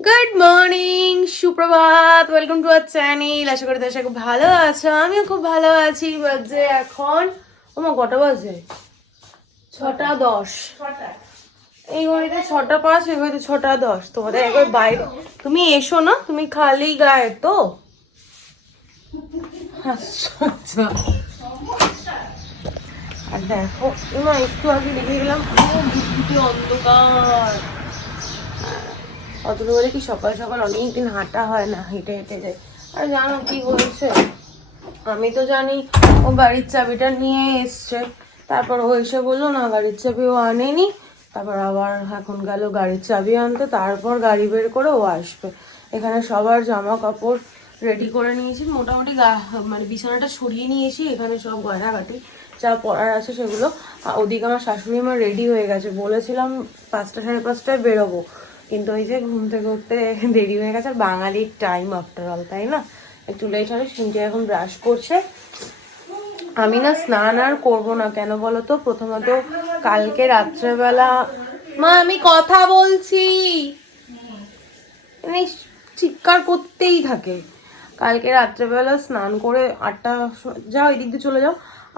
Good morning, সুপ্রভাত, welcome to our channel. আশা করি তোমরা খুব ভালো আছো, আমিও খুব ভালো আছি। বাজে এখন কটা বাজে? 6:10। এই ঘড়িতে 6:05, এই ঘড়িতে 6:10। তোমাদের একবার বাইরে তুমি এসো না, তুমি খালি গায়ে তো। আচ্ছা, আর দেখো না, একটু আগে লিখে গেলাম অন্ধকার। অত বলে কি সকাল সকাল অনেকদিন হাঁটা হয় না, হেঁটে হেঁটে যায়। আর জানো কি হয়েছে, আমি তো জানি ও গাড়ির চাবিটা নিয়ে এসছে, তারপর ও এসে বললো না গাড়ির চাবি ও আনেনি, তারপর আবার এখন গেল গাড়ির চাবি আনতে, তারপর গাড়ি বের করে ও আসবে। এখানে সবার জামা কাপড় রেডি করে নিয়েছি, মোটামুটি মানে বিছানাটা সরিয়ে নিয়েছি, এখানে সব গয়নাগাটি যা পড়ার আছে সেগুলো। ওদিকে আমার শাশুড়ি মা রেডি হয়ে গেছে, বলেছিলাম 5টা 5:30টায় বেরোবো, কিন্তু ওই যে ঘুম থেকে উঠতে দেরি হয়ে গেছে। আর বাঙালির টাইম আফটার অল, তাই না? একটু লেট হবে। সিনটি এখন ব্রাশ করছে। আমি না স্নান আর করবো না, কেন বলো তো? প্রথমত কালকে রাত্রেবেলা, মা আমি কথা বলছি, মানে চিৎকার করতেই থাকে। কালকে রাত্রেবেলা স্নান করে 8টার সময়, যাও এদিক দিয়ে চলে যাও,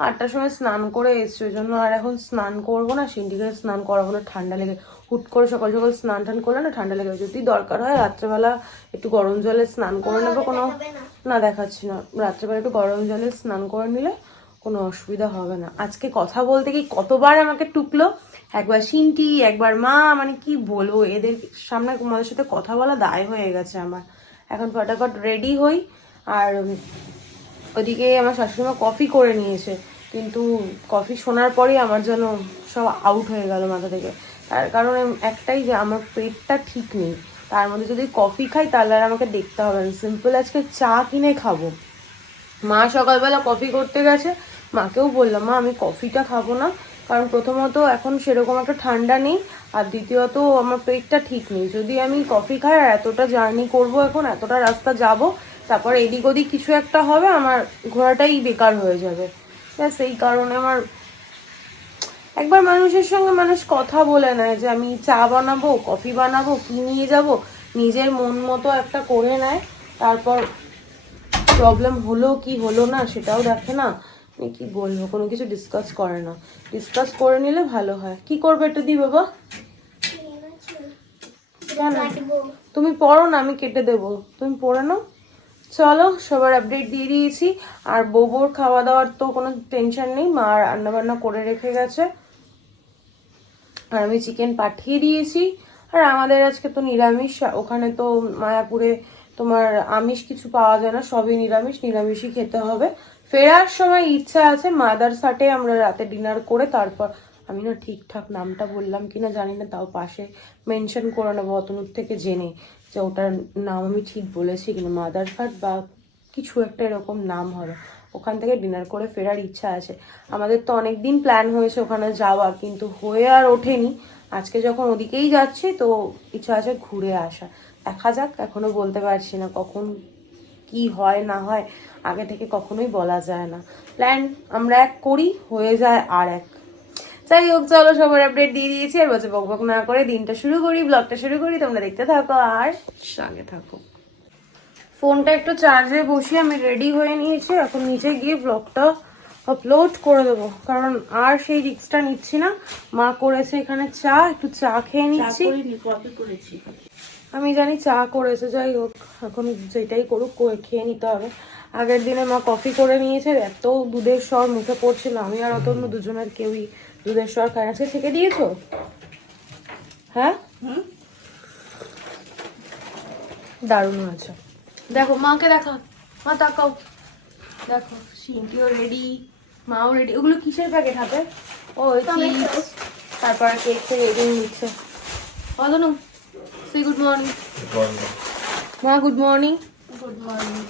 8টার সময় স্নান করে এসছে, ওই জন্য আর এখন স্নান করবো না, সিন্ডিকে স্নান করাবো না, ঠান্ডা লেগে। হুট করে সকাল সকাল স্নান টান করলে না ঠান্ডা লেগে, যদি দরকার হয় রাত্রেবেলা একটু গরম জলে স্নান করে নেবো, কোনো না দেখাচ্ছি না, রাত্রেবেলা একটু গরম জলে স্নান করে নিলে কোনো অসুবিধা হবে না। আজকে কথা বলতে কি কতবার আমাকে টুকলো, একবার সিন্টি, একবার মা, মানে কি বলবো, এদের সামনে তোমাদের সাথে কথা বলা দায় হয়ে গেছে আমার। এখন ফটাফট রেডি হই। আর ওদিকে আমার শাশুড়িমা কফি করে নিয়েছে, কিন্তু কফি শোনার পরেই আমার যেন সব আউট হয়ে গেল মাথা থেকে। তার কারণ একটাই, যে আমার পেটটা ঠিক নেই, তার মধ্যে যদি কফি খাই তাহলে আর আমাকে দেখতে হবে না, সিম্পল আজকে চা কিনে খাবো। মা সকালবেলা কফি করতে গেছে, মাকেও বললাম মা আমি কফিটা খাবো না, কারণ প্রথমত এখন সেরকম একটা ঠান্ডা নেই, আর দ্বিতীয়ত আমার পেটটা ঠিক নেই। যদি আমি কফি খাই আর এতটা জার্নি করব, এখন এতটা রাস্তা যাব, তারপর এদিক ওদিক কিছু একটা হবে, আমার ঘোরাটাই বেকার হয়ে যাবে। ব্যাস এই কারণে আমার একবার মানুষের সঙ্গে মানুষ কথা বলে নেয় যে আমি চা বানাবো, কফি বানাবো, কি নিয়ে যাব, নিজের মন মতো একটা করে নেয়, তারপর প্রবলেম হলো কি হলো না সেটাও দেখে না। আমি কি বলবো, কোনো কিছু ডিসকাস করে না। ডিসকাস করে নিলে ভালো হয়। কি করবে এটা দি বাবা? তুমি পড়ো না, আমি কেটে দেবো, তুমি পড়ে নাও। চলো, সবার আপডেট দিয়ে দিয়েছি। আর বোবোর খাওয়া দাওয়ার তো কোনো টেনশন নেই, মা রান্না বান্না করে রেখে গেছে, আর আমি চিকেন পাঠিয়ে দিয়েছি। আর আমাদের আজকে তো নিরামিষ, ওখানে তো মায়াপুরে তোমার আমিষ কিছু পাওয়া যায় না, সবই নিরামিষ, নিরামিষই খেতে হবে। ফেরার সময় ইচ্ছা আছে মাদারসাটে আমরা রাতে ডিনার করে তারপর, আমি না ঠিকঠাক নামটা বললাম কিনা জানি না, তাও পাশে মেনশন করে নেবো অতনুর থেকে জেনে, যে ওটার নাম আমি ঠিক বলেছি কিনা, মাদারসাট বা কিছু একটা এরকম নাম হবে। ওখান থেকে ডিনার করে ফেরার ইচ্ছা আছে। আমাদের তো অনেক দিন প্ল্যান হয়েছে ওখানে যাওয়ার, কিন্তু হয়ে আর ওঠেনি। আজকে যখন ওদিকেই যাচ্ছি তো ইচ্ছা আছে ঘুরে আসা। দেখা যাক, এখনো বলতে পারছি না কখন কি হয় না হয়, আগে থেকে কখনোই বলা যায় না। প্ল্যান আমরা এক করি, হয়ে যায় আর এক। যাই হোক, চলো সবার আপডেট দিয়ে দিয়েছি, আর বসে বকবক না করে দিনটা শুরু করি, ব্লগটা শুরু করি। তোমরা দেখতে থাকো আর সঙ্গে থাকো। ফোনটা একটু চার্জে বসিয়ে আমি রেডি হয়ে নিয়েছি, এখন নিচে গিয়ে ব্লগটা আপলোড করে দেবো, কারণ আর সেই রিস্কটা নিচ্ছি না। মা করেছে এখানে চা, একটু চা খেয়ে নিচ্ছি। আমি জানি চা করেছে, যাই হোক এখন যেটাই করুক খেয়ে নিতে হবে। আগের দিনে মা কফি করে নিয়েছে, এত দুধের স্বর মুখে পড়ছিল, আমি আর অত দুজনের কেউই দুধের স্বর খায়। আজকে থেকে দিয়েছো? হ্যাঁ, দারুণ হয়েছে। দেখো মাকে দেখা, মা তাকাও, দেখো সিনটিও রেডি, মাও রেডি। ওগুলো কিসের প্যাকেট হাতে? ও চিপস, তারপর কেক থেকে এগিয়ে নিচ্ছে। বলো সে গুড মর্নিং। মা গুড মর্নিং। Good morning.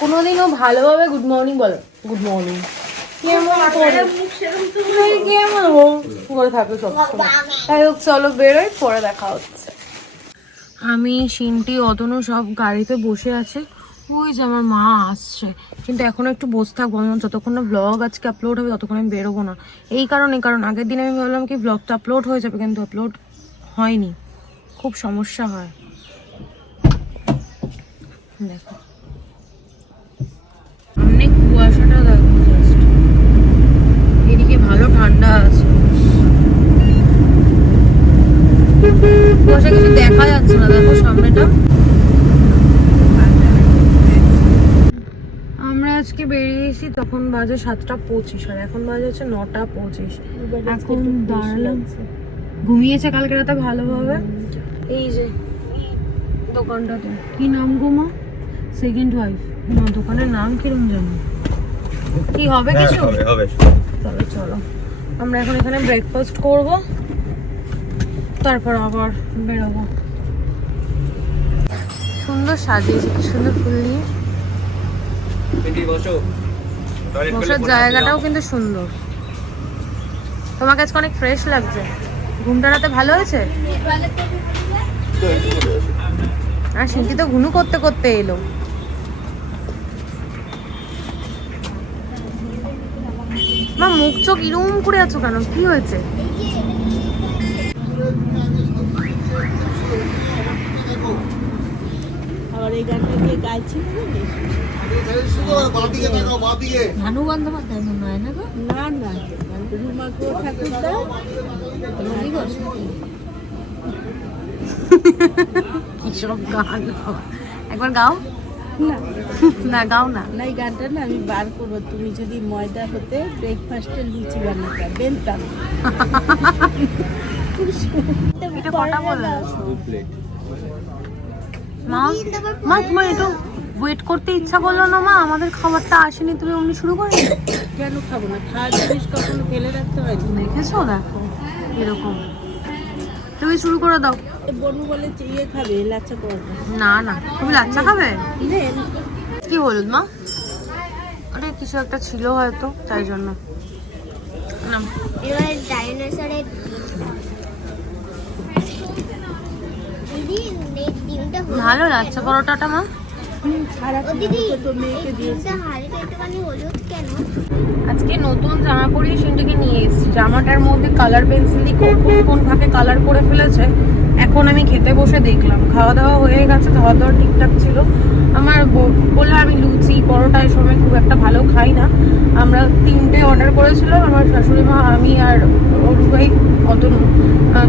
কোনোদিনও ভালোভাবে গুড মর্নিং বলো? গুড মর্নিং কেমন করে থাকে সবসময়। যাই হোক চলো বেরোই, পরে দেখা হচ্ছে। আমি সিনটি অতনু সব গাড়িতে বসে আছে, ওই যে আমার মা আসছে, কিন্তু এখনো একটু বসে থাকবো। আমি যতক্ষণ না ব্লগ আজকে আপলোড হবে ততক্ষণ আমি বেরোবো না। এই কারণ আগের দিন আমি ভাবলাম কি ব্লগটা আপলোড হয়ে যাবে, কিন্তু আপলোড হয়নি, খুব সমস্যা হয়। দেখো অনেক কুয়াশাটা দেখো, জাস্ট এদিকে ভালো ঠান্ডা আছে, কুয়াশা কিছু দেখা যাচ্ছে না, দেখো সামনেটা। আমরা আজকে বেরিয়েছি তখন বাজে 7:25 আর এখন বাজে হচ্ছে 9:25। এখন দাঁড়ালাম, ঘুমিয়েছে কালকে রাতে ভালোভাবে। এই যে দোকানটাতে কি নাম গো মা? সেকেন্ড ওয়াইফ না, দোকানের নাম কিরম জানি, কি হবে কিছু? তবে চলো আমরা এখন এখানে ব্রেকফাস্ট করব, তারপর আবার বেরোবো। সুন্দর সাজিয়েছে, কি সুন্দর ফুল দিয়ে, বসার জায়গাটাও কিন্তু সুন্দর। তোমাকে আজকে অনেক ফ্রেশ লাগছে, ঘুমটা রাতে ভালো হয়েছে? আর সিন্টি তো ঘুনু করতে করতে এলো। মা মুখ চোখ ইরুম করে আছো কেন, কি হয়েছে? ভানু বন্দ্যোপাধ্যায় মনে হয় না গো? না না, রুমা ঠাকুরদা কিসব গান, একবার গাও না না, গাও না। না, এই গানটা না আমি বার করবো। তুমি যদি ময়দা হতে ব্রেকফাস্টের লুচি বানাতে বেলতাম। এটা কটা বলে মা? মা তোমার একটু ওয়েট করতে ইচ্ছা করলো না মা? আমাদের খাবারটা আসেনি, তুমি অমনি শুরু করে কেন খাবো না? খাওয়ার জিনিস কখনো ফেলে রাখতে হয়? দেখেছো, দেখো এরকম। তুমি শুরু করে দাও। বনু বলে ইয়ে খাবে, লাচ্চা পরোটা। না না, তুমি লাচ্চা খাবে? নেন। কি হলুদ মা? ওটা কিছু একটা ছিল হয়তো, তাই জন্য। এবার ডাইনোসরের দিদি ডিমটা ভালো লাচ্চা পরোটাটা মা। দিদি ডিমটা হালকা একটুখানি হলুদ কেন? আজকে নতুন জামা পরিয়ে সিন্টিকে নিয়ে এসেছি। জামাটার মধ্যে কালার পেন্সিল দিয়ে কোন ফাঁকে কালার করে ফেলেছে। এখন আমি খেতে বসে দেখলাম, খাওয়া দাওয়া হয়ে গেছে, খাওয়া দাওয়া ঠিকঠাক ছিল। আমার বললো আমি লুচি পরোটা এই সময় খুব একটা ভালো খাই না। আমরা 3টে অর্ডার করেছিলাম, আমার শাশুড়ি মা, আমি আর ওর ভাই অতনু,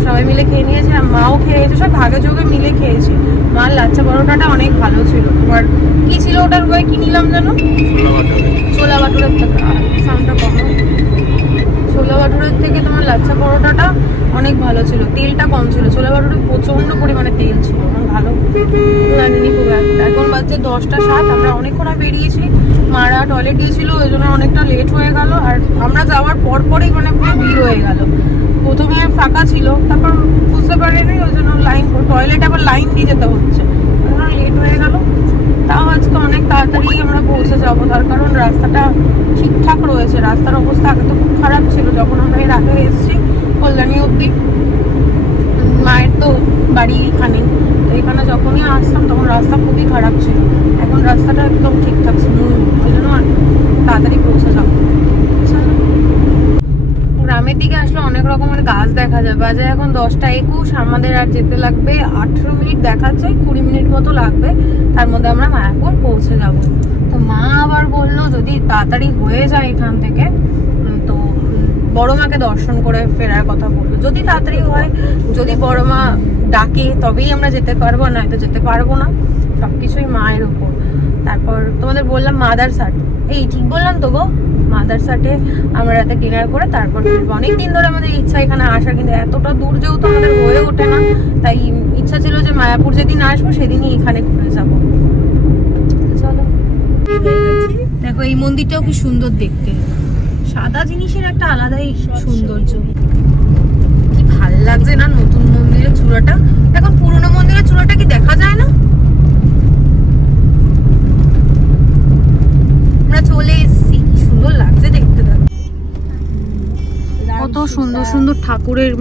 সবাই মিলে খেয়ে নিয়েছে। মাও খেয়েছে, সব ভাগে যোগে মিলে খেয়েছি। মার লাচ্চা পরোটাটা অনেক ভালো ছিল। তোমার কি ছিল ওটার ভাই, কি নিলাম জানো? ছোলা বাটুরের থেকে, সাউন্ডটা কম, ছোলা বাটুরের থেকে তোমার লাচ্চা পরোটাটা অনেক ভালো ছিল, তেলটা কম ছিল। ছোলা বাটুরে প্রচন্ড পরিমাণে তেল ছিল, আমার ভালো লাগেনি খুব একটা। এখন বাজছে 10:07, আমরা অনেকক্ষণ বেরিয়েছি। মারা টয়লেট গিয়েছিল, ওই জন্য অনেকটা লেট হয়ে গেল। আর আমরা যাওয়ার পরপরই মানে পুরো ভিড় হয়ে গেল। প্রথমে ফাঁকা ছিল, তারপর বুঝতে পারিনি, ওই জন্য টয়লেট আবার লাইন দিয়ে যেতে হচ্ছে, ওই জন্য লেট হয়ে গেল। তাও আজকে অনেক তাড়াতাড়ি আমরা পৌঁছে যাবো, তার কারণ রাস্তাটা ঠিকঠাক রয়েছে। রাস্তার অবস্থা আগে তো খুব খারাপ ছিল যখন আমরা এর আগে এসেছি কল্যাণী অব্দি। মায়ের তো বাড়ি এখানে, তো এখানে যখনই আসতাম তখন রাস্তা খুবই খারাপ ছিল। এখন রাস্তাটা একদম ঠিকঠাক স্মুথ, ওই জন্য তাড়াতাড়ি পৌঁছে যাবো। গ্রামের দিকে আসলে অনেক রকমের গাছ দেখা যায়। বাজে এখন 10:21, আমাদের আর যেতে লাগবে 18 মিনিট দেখাচ্ছে, 20 মিনিট মতো লাগবে, তার মধ্যে আমরা মায়াপুর পৌঁছে যাব। তো মা আবার বললো যদি তাড়াতাড়ি হয়ে যায় এখান থেকে, তো বড় মাকে দর্শন করে ফেরার কথা বললো। যদি তাড়াতাড়ি হয়, যদি বড় মা ডাকে তবেই আমরা যেতে পারবো, নয়তো যেতে পারবো না। সবকিছুই মায়ের উপর। তারপর তোমাদের বললাম মাদারসাট, এই ঠিক বললাম তো গো? মাদারসাটে আমরা রাতে ডিনার করে তারপর ফিরবো। অনেকদিন ধরে আমাদের ইচ্ছা এখানে আসার, কিন্তু এতটা দূর যেহেতু আমাদের হয়ে ওঠে না, তাই ইচ্ছা ছিল যে মায়াপুর যেদিন আসবো সেদিনই এখানে ঘুরে যাবো। চলো, দেখো এই মন্দিরটাও কি সুন্দর দেখতে, সাদা জিনিসের একটা আলাদাই সৌন্দর্য। কি ভাল লাগছে না নতুন মন্দিরের চূড়াটা। এখন পুরনো মন্দিরের চূড়াটা কি দেখা যায় না? আমরা চলে এসেছি, কি সুন্দর লাগছে দেখতে। কত সুন্দর সুন্দর ঠাকুরের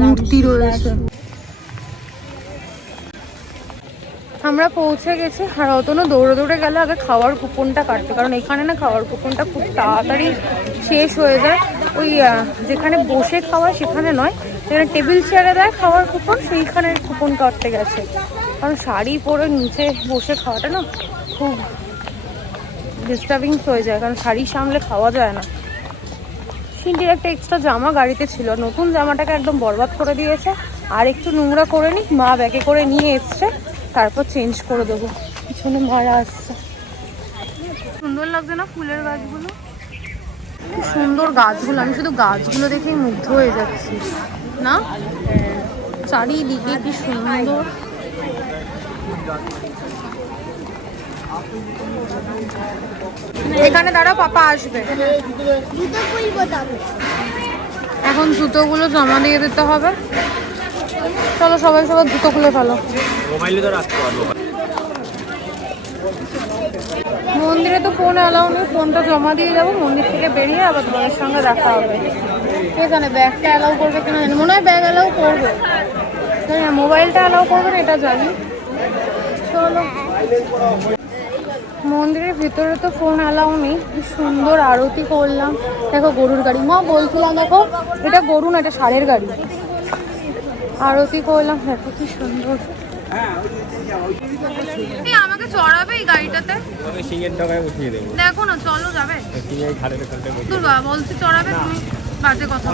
মূর্তি রয়েছে। আমরা পৌঁছে গেছি। আর অতনও দৌড়ে দৌড়ে গেল আগে খাওয়ার কুপনটা কাটতে, কারণ এখানে না খাওয়ার কুপনটা খুব তাড়াতাড়ি শেষ হয়ে যায়। ওই যেখানে বসে খাওয়া সেখানে নয়, যেখানে টেবিল চেয়ারে দেয় খাওয়ার কুপন, সেইখানে কুপন কাটতে গেছে। কারণ শাড়ি পরে নিচে বসে খাওয়াটা না খুব ডিস্টার্বিংস হয়ে যায়, কারণ শাড়ির সামলে খাওয়া যায় না। সিন্টির একটা এক্সট্রা জামা গাড়িতে ছিল, নতুন জামাটাকে একদম বরবাদ করে দিয়েছে। আর একটু নোংরা করে নি, মা ব্যাগে করে নিয়ে এসছে, তারপর চেঞ্জ করে দেবো। পিছনে মারা আসছে। সুন্দর লাগছে না ফুলের গাছগুলো, খুব সুন্দর গাছগুলো। আমি শুধু গাছগুলো দেখেই মুগ্ধ হয়ে যাচ্ছি না, চারিদিকে কি সুন্দর। এখানে দাঁড়া, পাপা আসবে। জুতো খুলবো তবে। এখন জুতোগুলো জমা দিয়ে দিতে হবে। চলো সবাই সবার জুতো খুলে ফেলো। মন্দিরে তো ফোন অ্যালাউ নেই, ফোনটা জমা দিয়ে যাবো। মন্দির থেকে বেরিয়ে আবার তোমাদের সঙ্গে দেখা হবে। কে জানে ব্যাগটা অ্যালাউ করবে কিনা, জানি মনে হয় ব্যাগ অ্যালাউ করবে, মোবাইলটা অ্যালাউ করবে না এটা জানি। চলো, মন্দিরের ভিতরে তো ফোন অ্যালাউ নেই। কি সুন্দর আরতি করলাম। দেখো গরুর গাড়ি, মা বলছিলাম দেখো এটা গরু না, এটা ষাঁড়ের গাড়ি। আরতি করলাম, দেখো কি সুন্দর। আমাকে চড়াবে এই গাড়িটাতে, দেখো না, চলো যাবে। দুর্গা বলছি চড়াবে, তুমি বাজে কথা।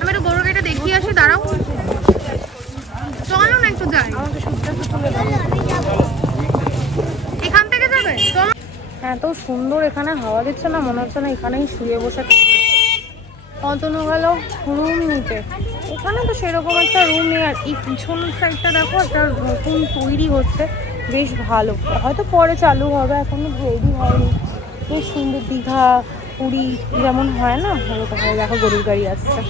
আমি একটু গরুর গাড়িটা দেখিয়ে আসি, দাঁড়াও। চলো না একটু যাই, এখান থেকে যাবে। চলো। এত সুন্দর এখানে হাওয়া দিচ্ছে না, মনে হচ্ছে না এখানেই শুয়ে বসে। অতনু গেল রুম নিতে, এখানে তো সেরকম একটা রুম নেই। আর এই পিছন সাইডটা দেখো, একটা নতুন তৈরি হচ্ছে, বেশ ভালো। হয়তো পরে চালু হবে, এখনো রেডি হয়নি। বেশ সুন্দর, দীঘা পুরী যেমন হয় না, ওরকম হয়। দেখো গরুর গাড়ি আসছে।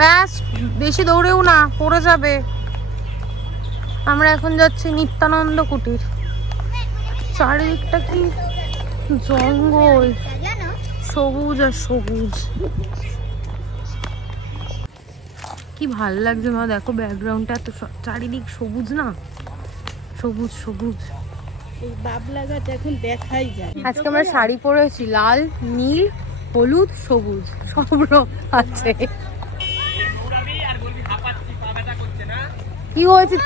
ব্যাস, বেশি দৌড়েও না, পড়ে যাবে। আমরা এখন যাচ্ছি নিত্যানন্দ কুটির। চারিদিকটা কি জঙ্গল, সবুজ আর সবুজ, কি ভাল লাগছে মা। দেখো ব্যাকগ্রাউন্ডটা এত চারিদিক সবুজ না, সবুজ সবুজ। এই বাবলা গাছ এখন দেখাই যায়। আজকে আমরা শাড়ি পরেছি, লাল, নীল, হলুদ, সবুজ, সব রং আছে। কি হয়েছে?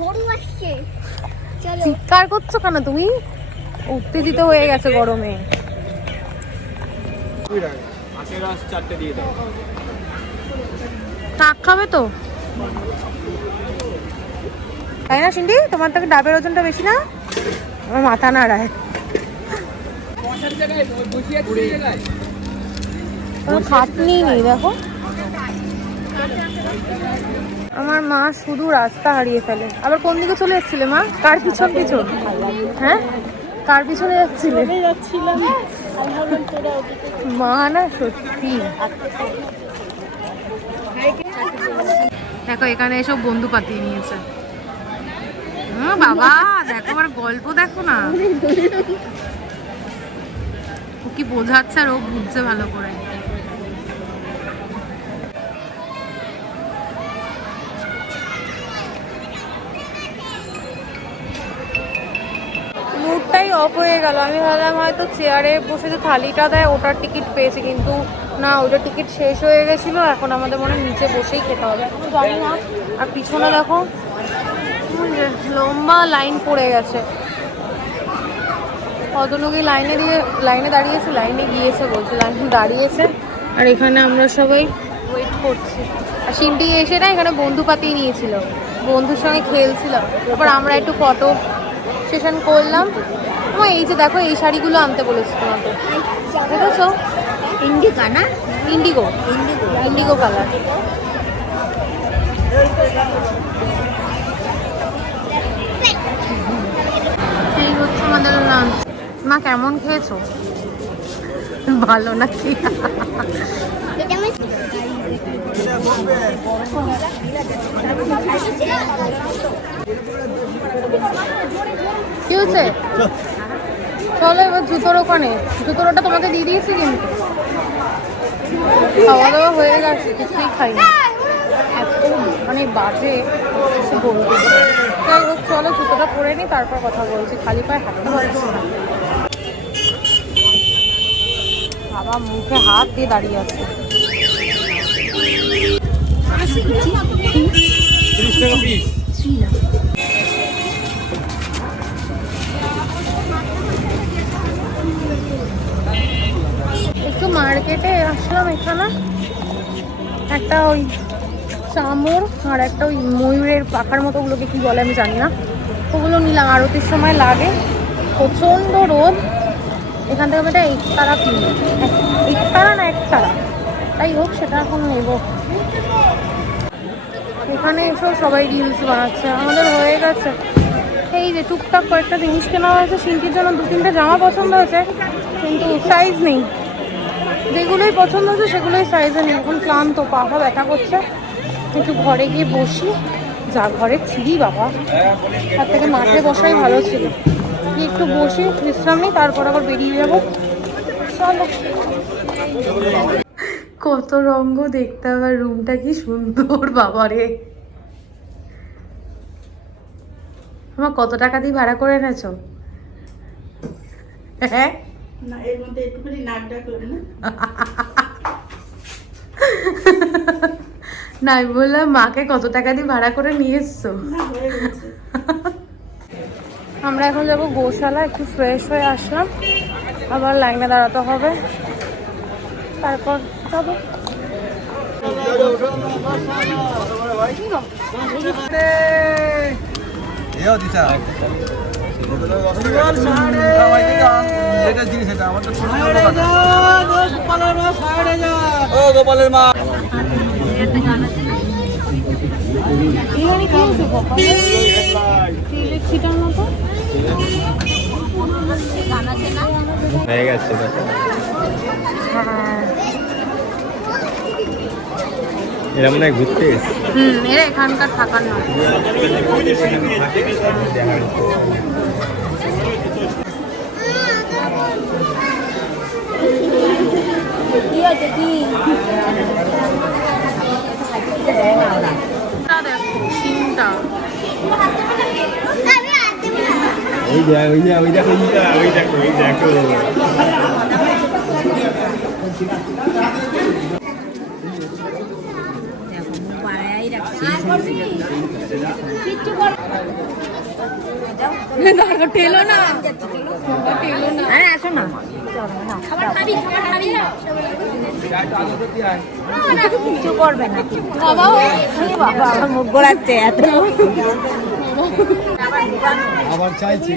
গরু আসছে। চলো। চিৎকার করছো কেন তুমি? উত্তেজিত হয়ে গেছে গরমে। টাক খাবে তো, তাই না সিন্ডি? তোমার থেকে ডাবের ওজনটা বেশি না? আমার মাথা নাড়ায়। খাটনি নেই দেখো। আমার মা শুধু রাস্তা হারিয়ে ফেলে। আবার কোন দিকে চলে যাচ্ছিলে মা? কার পিছন পিছন? হ্যাঁ, কার পিছনে যাচ্ছিলে? মা না সত্যি। দেখো এখানে এসব বন্ধু পাতিয়ে নিয়েছে। বাবা দেখো, আমার গল্প দেখো না, ও কি বোঝাচ্ছে আর ও বুঝছে ভালো করে। মুডটাই অফ হয়ে গেল। আমি ভাবলাম হয়তো চেয়ারে বসে যে থালিটা দেয় ওটার টিকিট পেয়েছি, কিন্তু না, ওটার টিকিট শেষ হয়ে গেছিল। এখন আমাদের মনে হয় নিচে বসেই খেতে হবে, এখন জানি না। আর পিছনে দেখো লম্বা লাইন পড়ে গেছে। কত লোকই লাইনে দাঁড়িয়েছে, লাইনে গিয়েছে বলছে, লাইনে দাঁড়িয়েছে। আর এখানে আমরা সবাই ওয়েট করছি। আর সিন্টি এসে না এখানে বন্ধু পাতিয়ে নিয়েছিল, বন্ধুর সঙ্গে খেলছিল। তারপর আমরা একটু ফটো সেশন করলাম। এই যে দেখো, এই শাড়িগুলো আনতে বলেছি তোমাকে, দেখেছো? ইন্ডিকা না? Indigo, Indigo colour. এই হচ্ছে আমাদের লাঞ্চ। মা কেমন খেয়েছো? ভালো নাকি? এটা আমি কি হচ্ছে? চলো এবার জুতোর ওখানে। জুতোর ওটা তোমাকে দিয়ে দিয়েছি, কিন্তু খাওয়া দাওয়া হয়ে গেছে, কিছুই খাইনি। এত মানে বাজে, কিছু বলবো। যাই হোক চলো জুতোটা পরে নি, তারপর কথা বলছি। খালি পায়ে হাঁটতে পারছি না। বাবা মুখে হাত দিয়ে দাঁড়িয়ে আছে। একটু মার্কেটে আসলাম, এখানে একটা ওই চামড় আর একটা ওই ময়ূরের পাখার মতো, ওগুলোকে কি বলে আমি জানি না, ওগুলো নিলাম। আরতির সময় লাগে, প্রচণ্ড রোদ। এখান থেকে আমি একটা একতারা কিনি, একতারা না একতারা, তাই হোক সেটা এখন নেব। এখানে এসেও সবাই রিলস বানাচ্ছে, আমাদের হয়ে গেছে। এই যে টুকটাক কয়েকটা জিনিস কেনা হয়েছে, শিল্পীর জন্য 2-3টে জামা পছন্দ হয়েছে, কিন্তু সাইজ নেই। যেগুলোই পছন্দ হচ্ছে সেগুলোই সাইজে নেই। এখন ক্লান্ত, পাটা ব্যথা করছে, একটু ঘরে গিয়ে বসি। যা ঘরে ছিড়ি বাবা, তার থেকে মাঠে বসাই ভালো ছিল। গিয়ে একটু বসি, বিশ্রাম নিই, তারপর আবার বেরিয়ে যাবো। চলো। কত রঙ্গ দেখতে, আবার রুমটা কি সুন্দর বাবারে। আমার কত টাকা দিয়ে ভাড়া করে এনেছ? হ্যাঁ না, এর মধ্যে একটুখানি নাক ডাকলাম না। না আমি বললাম মাকে কত টাকা দিয়ে ভাড়া করে নিয়ে এসছো? আমরা এখন যাবো গোশালা, একটু ফ্রেশ হয়ে আসলাম, আবার লাইনে দাঁড়াতে হবে, তারপর যাবো। গোপালের মা হয়ে গেছে। এরা মনে হয় ঘুরতে এসেছে। এরা এখানকার থাকার না। কি আছে কি? দেখো সিনটা, ওই দেখ ওই দেখ ওই দেখো ওই দেখো ওই দেখো। টেলো না, আরে আসো না, খাবার খাবি, খাবার খাবি, কিছু করবে না। বাবা বাবা আমার মুখ গড়াচ্ছে এত। আবার চাইছি।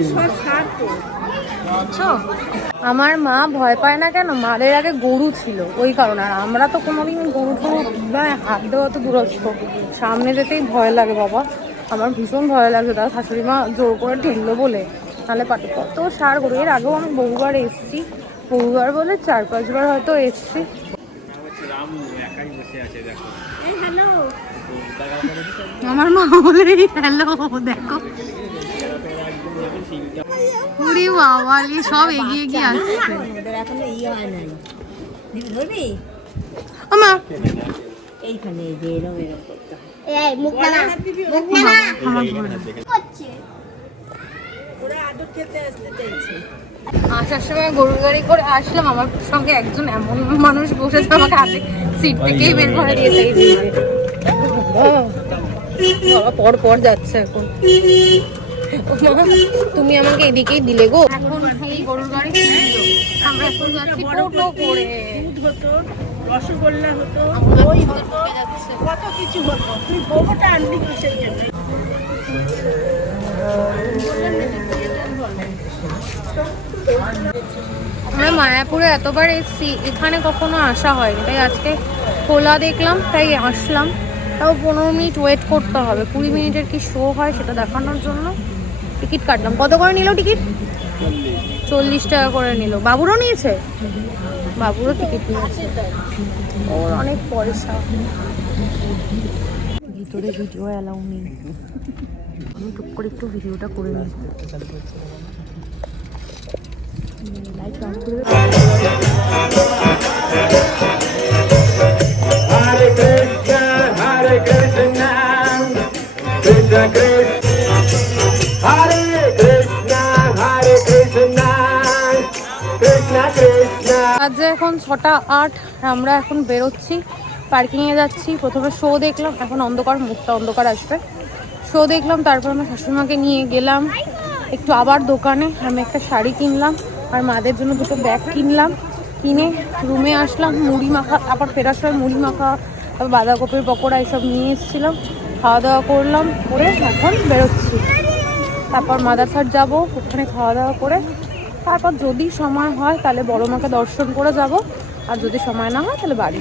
আমার মা ভয় পায় না কেন, মাদের আগে গরু ছিল ওই কারণে। আর আমরা তো কোনোদিন গরু টরু হাত দেওয়া তো দূরস্থ, সামনে যেতেই ভয় লাগে বাবা। আমার ভীষণ ভয় লাগে, তার শাশুড়ি মা জোর করে ঠেললো বলে, নাহলে পাটি কত সার গরু। এর আগেও আমি বহুবার এসেছি, বহুবার বলে 4-5 বার হয়তো এসেছি। আমার মা বলে হ্যালো দেখো, পুরি বাবালি সব এগিয়ে গিয়ে আসছে। এখনো ইয়ে হয় নাই, ধরবি আমা এইখানে যে এরকম এরকম করতে হয়। এই মুখ না, মুখ না করছে। ওরা আদর খেতে আসতে চাইছে। আসার সময় গরুর গাড়ি করে আসলাম, আমার সঙ্গে একজন এমন মানুষ বসেছে, আমাকে হাতে সিট থেকেই বের করে দিয়েছে। বাবা পর পর যাচ্ছে এখন। তুমি আমাকে এদিকেই দিলে গো। এখন এই গরুর গাড়ি আমরা এখন যাচ্ছি টোটো করে। দুধ হতো, রসগোল্লা হতো, ওই হতো, কত কিছু হতো। তুই বউটা আনলি কিসের জন্য? আমরা মায়াপুরে এতবার এসেছি, এখানে কখনো আসা হয়নি, তাই আজকে খোলা দেখলাম তাই আসলাম। তাও 15 মিনিট ওয়েট করতে হবে, 20 মিনিটের কি শো হয় সেটা দেখানোর জন্য টিকিট কাটলাম। কত করে নিল টিকিট? 40 টাকা করে নিল। বাবুরও নিয়েছে, বাবুরও টিকিট নিয়েছে, ওর অনেক পয়সা। ভিতরে ভিডিও অ্যালাউ নেই, আমি টুক করে একটু ভিডিওটা করে নিই। লাইট অন করে Hare Krishna, Krishna Krishna আজ এখন 6:08, আমরা এখন বেরোচ্ছি, পার্কিংয়ে যাচ্ছি। প্রথমে শো দেখলাম, এখন অন্ধকার, মুখটা অন্ধকার আসবে। শো দেখলাম, তারপর আমার শাশুড়িমাকে নিয়ে গেলাম একটু আবার দোকানে। আমি একটা শাড়ি কিনলাম আর মাদের জন্য দুটো ব্যাগ কিনলাম। কিনে রুমে আসলাম, মুড়ি মাখা, আবার ফেরার সময় মুড়ি মাখা, তারপর বাঁধাকপির পকোড়া এসব নিয়ে এসেছিলাম। খাওয়া দাওয়া করলাম, করে এখন বেরোচ্ছি। তারপর মাদারসাট যাব, ওখানে খাওয়া দাওয়া করে তারপর যদি সময় হয় তাহলে বড় মাকে দর্শন করে যাব, আর যদি সময় না হয় তাহলে বাড়ি।